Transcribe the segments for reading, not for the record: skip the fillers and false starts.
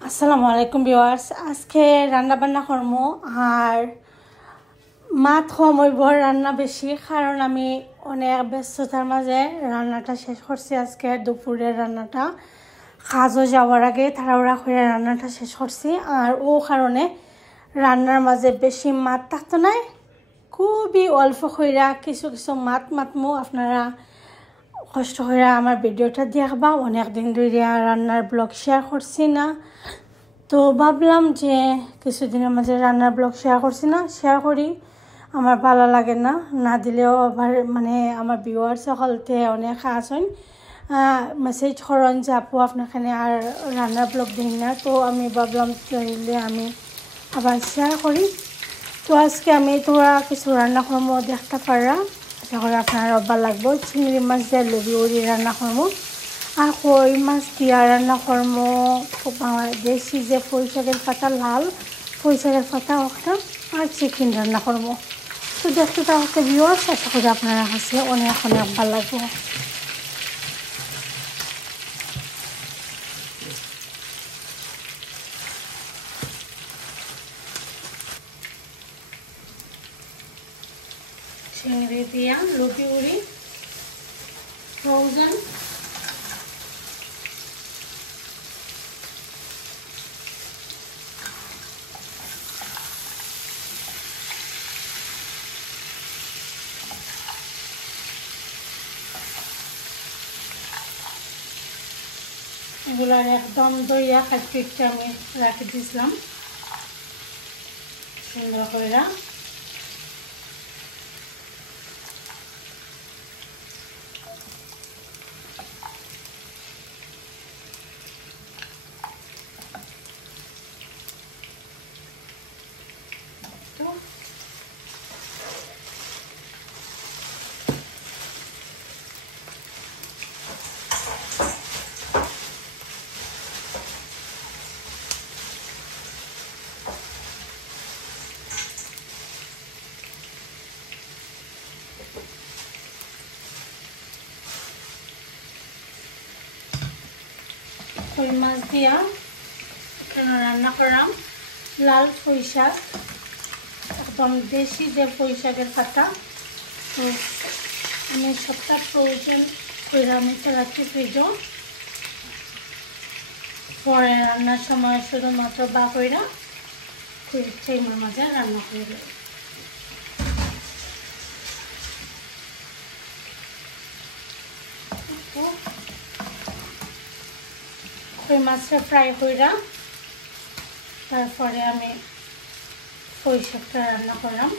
আসসালামু আলাইকুম ভিউয়ার্স আজকে রান্না বান্না করব আর মাত সময়বর রান্না বেশি কারণ আমি অনেক ব্যস্ততার মাঝে রান্নাটা শেষ করছি আজকে দুপুরের রান্নাটা কাজও যাওয়ার আগে তাড়াহুড়া করে রান্নাটা শেষ করছি আর ও কারণে রান্নার মাঝে বেশি মাত থাকতো না খুবই অল্প কইরা কিছু কিছু মাতমু আপনারা কষ্ট করে আমার ভিডিওটা দেখবা অনেক দিন ধরে রান্নার ব্লগ শেয়ার করছি না তো ভাবলাম যে কিছুদিনের মাঝে রান্নার ব্লগ শেয়ার করছি না শেয়ার করি আমার ভালো লাগে না না দিলেও আবার মানে আমার ভিউয়ার্স সকলতে অনেক আছেন মেসেজ করেন যে আপু আপনাখানে আর রান্নার ব্লগ দিন না তো আমি ভাবলাম তাহলে আমি আবার শেয়ার করি তো আজকে আমি তোরা কিছু রান্না করবো দেখতে পারা আশা করি আপনার ভালো লাগবে চিংড়ি মাছ দিয়ে লবি উড়ি রান্না করবো আর কই মাছ দিয়া রান্না করবো দেশি যে পুঁইশাকের পাতা লাল পুঁইশাকের পাতা একটা আর চিকেন রান্না করবো তো দেখতে তাহলে ভিউয়ার্স আশা করি আপনারা কাছে অনেক অনেক ভালো লাগবে চিংড়ি দিয়া লবি উড়ি ফ্রোজেন এগুলার একদম দইয়া কাটপিটটা আমি রাখি দিয়েছিলাম সুন্দর করে কই মাছ দিয়া এখানে রান্না করলাম লাল পুঁইশাক একদম দেশি যে পুঁইশাকের পাতা তো আমি সবটা ফ্রোজেন করে আমি রাখি ফ্রিজও পরে রান্নার সময় শুধুমাত্র বা কইরা সেইমার মাঝে রান্না করে দেব কই মাছটা ফ্রাই কইরা তারপরে আমি পুঁইশাকটা রান্না করলাম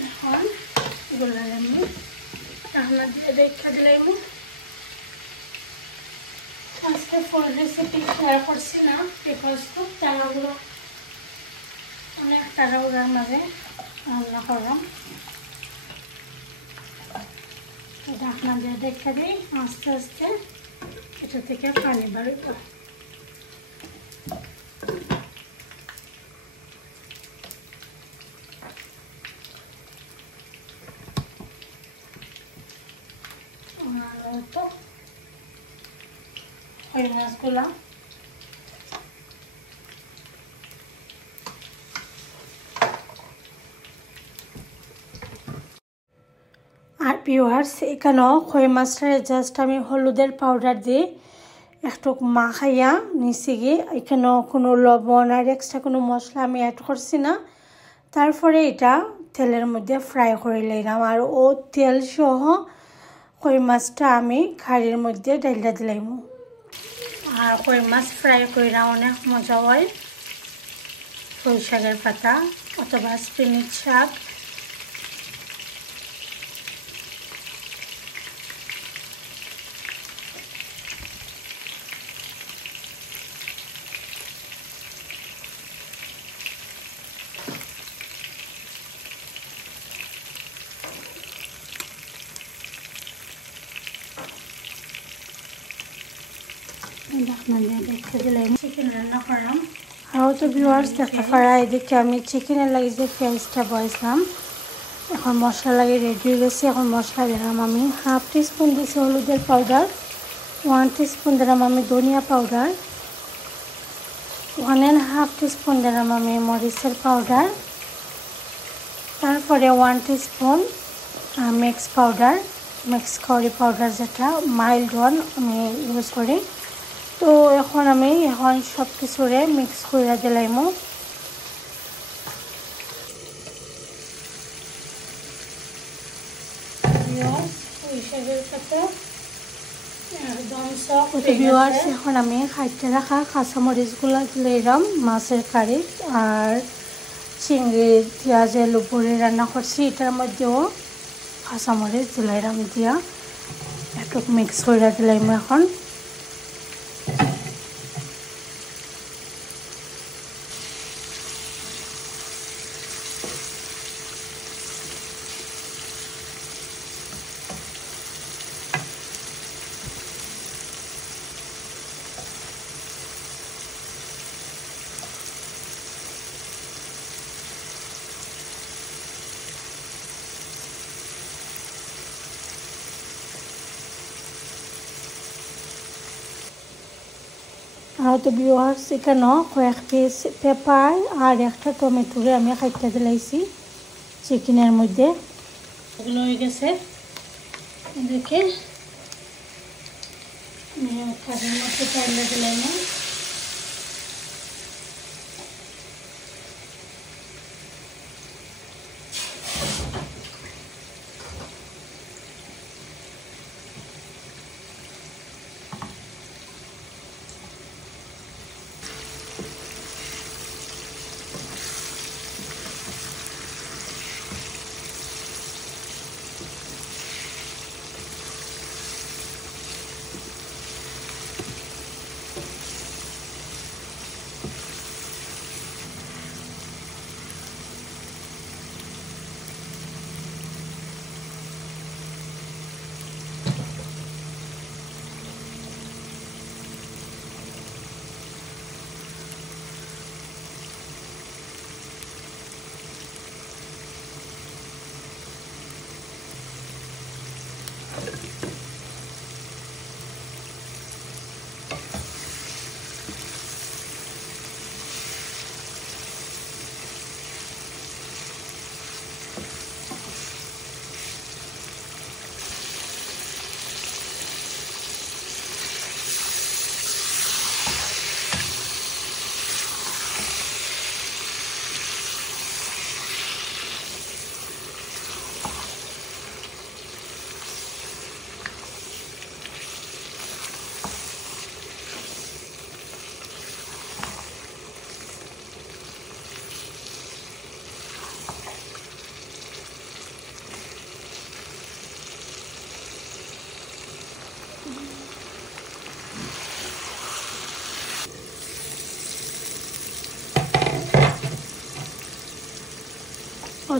এখন এগুলো আমি রান্না দিয়ে রেখে দিলাম আজকে ফুল রেসিপি শেয়ার করছি না বিকজ খুব তাড়াহুড়ো অনেক তাড়াহুড়ার মাঝে রান্না করলাম ঢাকনা দিয়ে রেখে দিই আস্তে আস্তে এটা থেকে পানি বাড়িব তো ওই মাছগুলা আর ভিউয়ার্স এখানেও কই মাছটা জাস্ট আমি হলুদের পাউডার দিয়ে একটু মাখাইয়া নিচে গিয়ে এখানেও কোনো লবণ আর এক্সট্রা কোনো মশলা আমি অ্যাড করছি না তারপরে এটা তেলের মধ্যে ফ্রাই করে নিলাম আর ও তেল সহ কই মাছটা আমি খাড়ির মধ্যে ডাইলা দিলাম আর কই মাছ ফ্রাই করে অনেক মজা হয় পুঁইশাকের পাতা অথবা স্পিনিচ শাক দেখতে দিলাম চিকেন রান্না করলাম আর তো ভিউয়ার্স দেখতে পারা এদিকে আমি চিকেনের লাগে যে পেঁয়াজটা বসালাম এখন মশলা লাগে রেডি হয়ে গেছে এখন মশলা দিলাম আমি হাফ টিস্পুন দিয়েছি হলুদের পাউডার 1 teaspoon দিলাম আমি ধনিয়া পাউডার, 1.5 teaspoon দিলাম আমি মরিচের পাউডার, তারপরে 1 teaspoon mix powder, mix curry powder যেটা মাইল্ড ওয়ান আমি ইউজ করি। তো এখন আমি সব কিছুরে মিক্স করে দিলাম। পুঁইশাকের সাথে একদম সফট ভিউয়ার্স, এখন আমি খাইতে রাখা কাঁচামরিচগুলো দিলাম মাছের কারি আর চিংড়ি দিয়া যে লুপুরে রান্না করছি এটার মধ্যেও কাঁচামরিচ দিলাম দিয়া একটু মিক্স করে দিলাম। এখন তো ভিউয়ার্স এখানে কয়েক পিস পেঁপা আর একটা টমেটোরে আমি খাইতে দিলাইছি চিকেনের মধ্যে। এগুলো হয়ে গেছে, এদিকে কাঠের মধ্যে টাইলে দিলাম।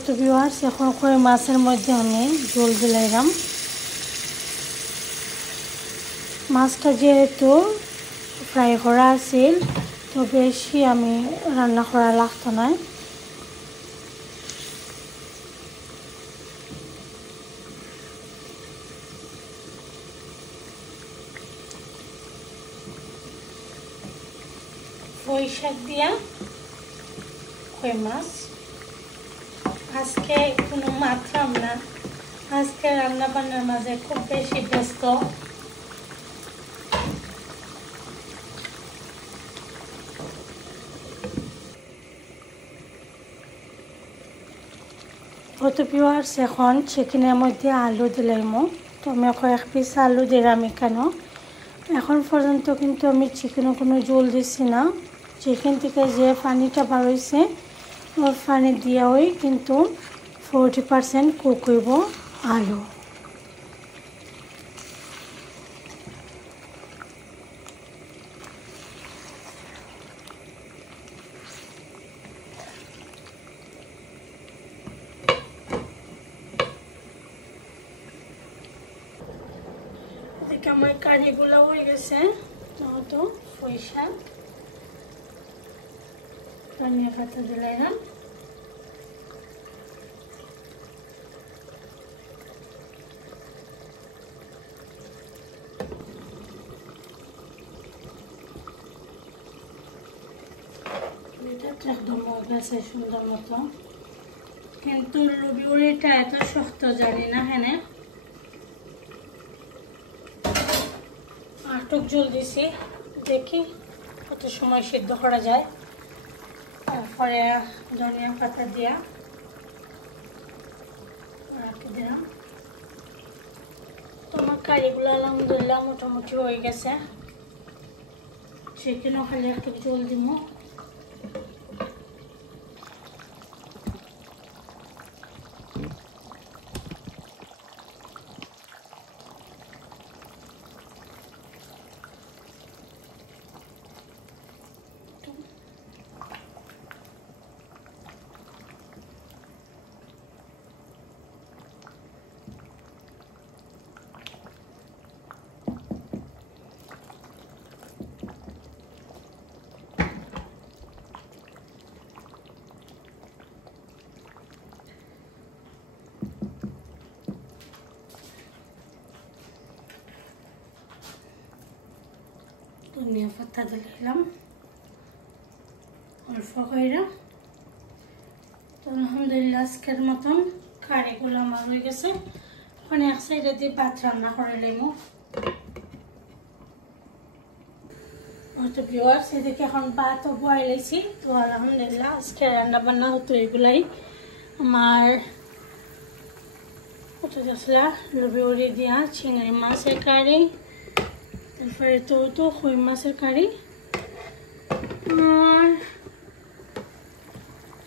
তো ভিউয়ার্স এখন কই মাছের মধ্যে আমি জল দিলাম। মাছটা যেহেতু ফ্রাই করা আছিল তো বেশি আমি রান্না করা লাগতো না। পুঁইশাক দিয়া কই মাছ আজকে কোনো মাত্রাম না, আজকে রান্না বান্নার মাঝে খুব বেশি ব্যস্ত। তো ভিউয়ার্স এখন চিকেনের মধ্যে আলু দিলাম। তো আমি কয়েক পিস আলু দিলাম এখানে। এখন পর্যন্ত কিন্তু আমি চিকেনে কোনো জল দিছি না, চিকেন থেকে যে পানিটা বার হয়েছে ওর পানি দিয়েই কিন্তু 40% কুক হইব আলু। এদিকে আমার কারিগুলো হয়ে গেছে। তো পুঁইশাক ধনিয়া পাতা দিলাম, একদম হয়ে গেছে সুন্দর মতো, কিন্তু লবিউরিটা এত শক্ত জানি না। হ্যাঁ, আটক জল দিছি, দেখি কত সময় সিদ্ধ করা যায়। তারপরে ধনিয়া পাতা দিয়া রাখতে দিলাম। তোমার কারিগুলো আলহামদুলিল্লাহ মোটামুটি হয়ে গেছে, সেখানেও খালি একটু জল দিব। ধনিয়া পাতা দিলাম অল্প করে। তো আলহামদুলিল্লাহ আজকের মতন কারিগুলো আমার হয়ে গেছে। এখন এক সাইডে দিয়ে ভাত রান্না করে নেবো। তো ভিউয়ার্স, এদিকে এখন ভাতও বয়েলেছি। তো আলহামদুলিল্লাহ আজকে রান্না বান্না হতো এগুলাই। আমার কত আসলা লবিউরি দিয়া চিংড়ি মাছের কারি, তারপরে তো কই মাছের কারি, আর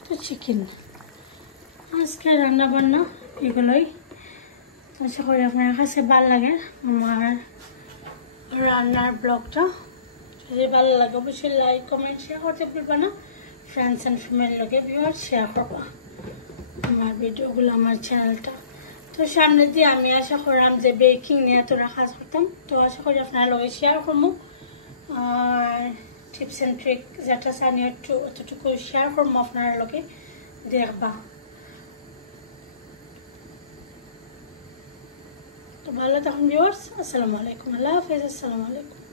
তো চিকেন। আজকে রান্না বান্না এগুলোই। আশা করি আপনার কাছে ভালো লাগে আমার রান্নার ব্লগটা। যদি ভালো লাগে অবশ্যই লাইক কমেন্ট শেয়ার করতে ভুলবা না। ফ্রেন্ডস অ্যান্ড ফ্যামিলির লগে ভিউয়ার শেয়ার করবা আমার ভিডিওগুলো, আমার চ্যানেলটা। তো সামনে দিয়ে আমি আশা করলাম যে বেকিং নিয়ে তোরা কাজ করতাম। তো আশা করি আপনার লগে শেয়ার করবো, আর টিপস অ্যান্ড ট্রিক যেটা জানি একটু অতটুকু শেয়ার করবো আপনার লগে, দেখবা। তো ভালো থাকুন ভিউয়ার্স। আসসালামু আলাইকুম, আল্লাহ হাফেজ, আসসালামু আলাইকুম।